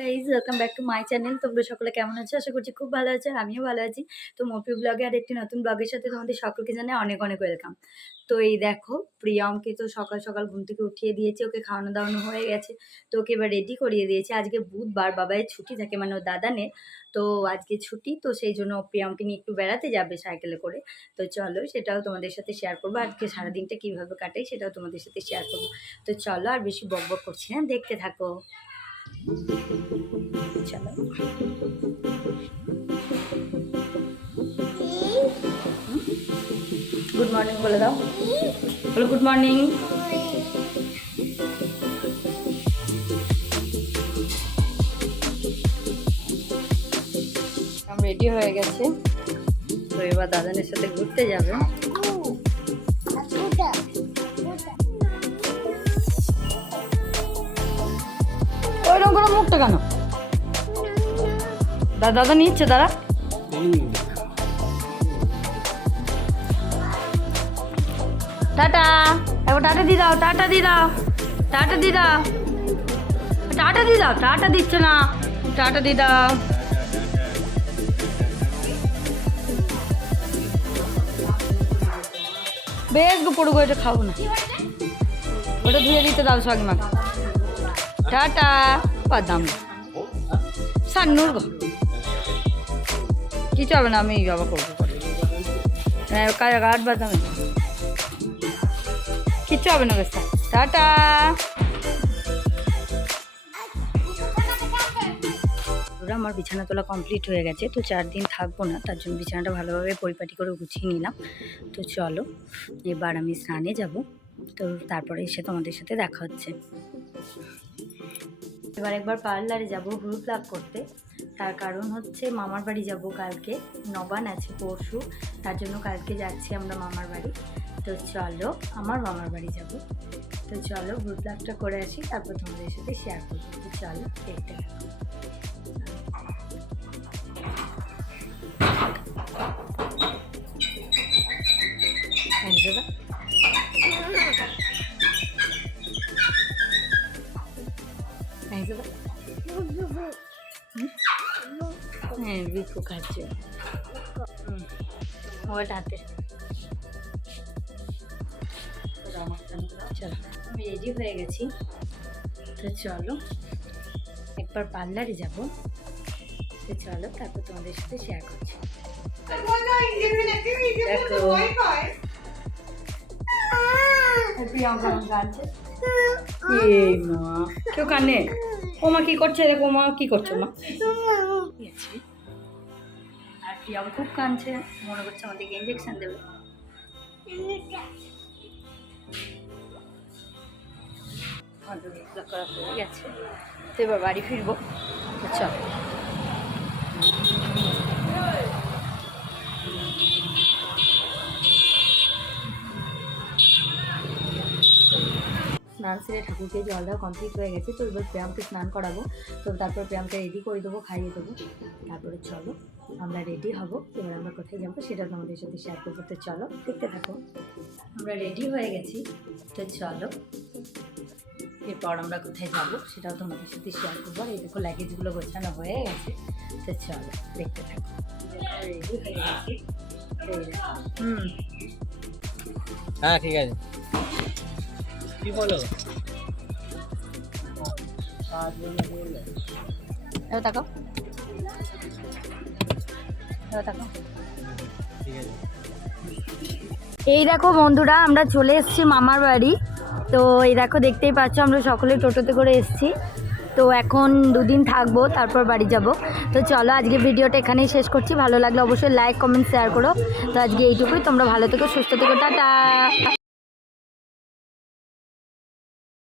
Guys welcome back to my channel. তোমরা সকলে কেমন আছো? আশা করছি খুব ভালো আছো, আর আমিও ভালো আছি। তো মপি ব্লগে আর একটি নতুন ব্লগের সাথে তোমাদের সকলকে জানাই অনেক অনেক ওয়েলকাম। তো এই দেখো, প্রিয়মকে তো সকাল সকাল ঘুম থেকে উঠিয়ে দিয়েছি, ওকে খাওয়ানো দাওয়ানো হয়ে গেছে। তো ওকে এবার রেডি করিয়ে দিয়েছি। আজকে বুধবার, বাবাই ছুটি থাকে, মানে ওর দাদানের। তো আজকে ছুটি, তো সেই জন্য প্রিয়মকে নিয়ে একটু বেড়াতে যাবে সাইকেলে করে। তো চলো, সেটাও তোমাদের সাথে শেয়ার করবো। আজকে সারাদিনটা কীভাবে কাটাই সেটাও তোমাদের সাথে শেয়ার করবো। তো চলো, আর বেশি বক বক করছি না, দেখতে থাকো। চলো, গুড মর্নিং বলে দাও, বলো গুড মর্নিং। আমি রেডি হয়ে গেছে, তো এবার দাদানের সাথে ঘুরতে যাবে। ওইরকম করে মুখটা কেন? দাদা নিচ্ছে, দাঁড়া। টাটা, এবার টাটা দিয়ে দাও, টাটা দিয়ে দাও, টাটা দিয়ে দাও, টাটা দিয়ে দাও। টাটা দিচ্ছে না, টাটা দিয়ে দাও। বেশ গো, পড়ুগো, এটা খাবো না, ওটা ধুয়ে দিতে দাও সগিমাকে। টাটা, বাদাম সান্নুর গো, কিছু হবে না, আমি বাবা করবো পরে। গাছ বাদামে কিচ্ছু হবে না, বেশ। টাটা। আমার বিছানা তোলা কমপ্লিট হয়ে গেছে। তো 4 দিন থাকবো না, তার জন্য বিছানাটা ভালোভাবে পরিপাটি করে গুছিয়ে নিলাম। তো চলো, এবার আমি স্নানে যাব। তো তারপরে এসে তোমাদের সাথে দেখা হচ্ছে। এবার একবার পার্লারে যাব ভ্রু প্লাক করতে। তার কারণ হচ্ছে মামার বাড়ি যাব কালকে, নবান আছে পরশু, তার জন্য কালকে যাচ্ছি আমরা মামার বাড়ি। তো চলো, আমার মামার বাড়ি যাব। তো চলো, ভ্রু প্লাকটা করে আসি, তারপর তোমাদের সাথে শেয়ার করবো। তো চলো, দেখতে থাকো। হ্যাঁ, বিকু খাচ্ছে ওটা হাতে। চলো, আমি রেডি হয়ে গেছি। তো চলো, একবার পার্লারে যাব। তো চলো, তারপর তোমাদের সাথে শেয়ার করছি। কেউ কানে? ওমা কি করছে? দেখো মা কি করছো, মা। আর প্রিয়া খুব কাঁদছে, মনে করছে আমাদেরকে ইঞ্জেকশন দেবে। করা হয়ে গেছে, তো এবার বাড়ি ফিরবো। চল, স্নান সেরে ঠাকুরকে জল দেওয়া কমপ্লিট হয়ে গেছে। তো এবার প্রিয়ামকে স্নান করাবো। তো তারপর প্রিয়ামকে রেডি করে দেবো, খাইয়ে দেবো। তারপরে চলো, আমরা রেডি হব। এবার আমরা কোথায় যাবো সেটা তোমাদের সাথে শেয়ার করবো। তো চলো, দেখতে থাকো। আমরা রেডি হয়ে গেছি। তো চলো, এরপর আমরা কোথায় যাবো সেটাও তোমাদের সাথে শেয়ার করবো। এই দেখো, লাগেজগুলো গোছানো হয়ে গেছে। তো চলো, দেখতে থাকো। রেডি হয়ে গেছি। হ্যাঁ, ঠিক আছে। কি বলো? তাকাও, তাকাও। এই দেখো বন্ধুরা, আমরা চলে এসেছি মামার বাড়ি। তো এই দেখো, দেখতেই পাচ্ছ, আমরা সকলে টোটোতে করে এসেছি। তো এখন 2 দিন থাকবো, তারপর বাড়ি যাব। তো চলো, আজকে ভিডিওটা এখানেই শেষ করছি। ভালো লাগলে অবশ্যই লাইক, কমেন্ট, শেয়ার করো। তো আজকে এইটুকুই। তোমরা ভালো থেকো, সুস্থ থেকো, টাটা।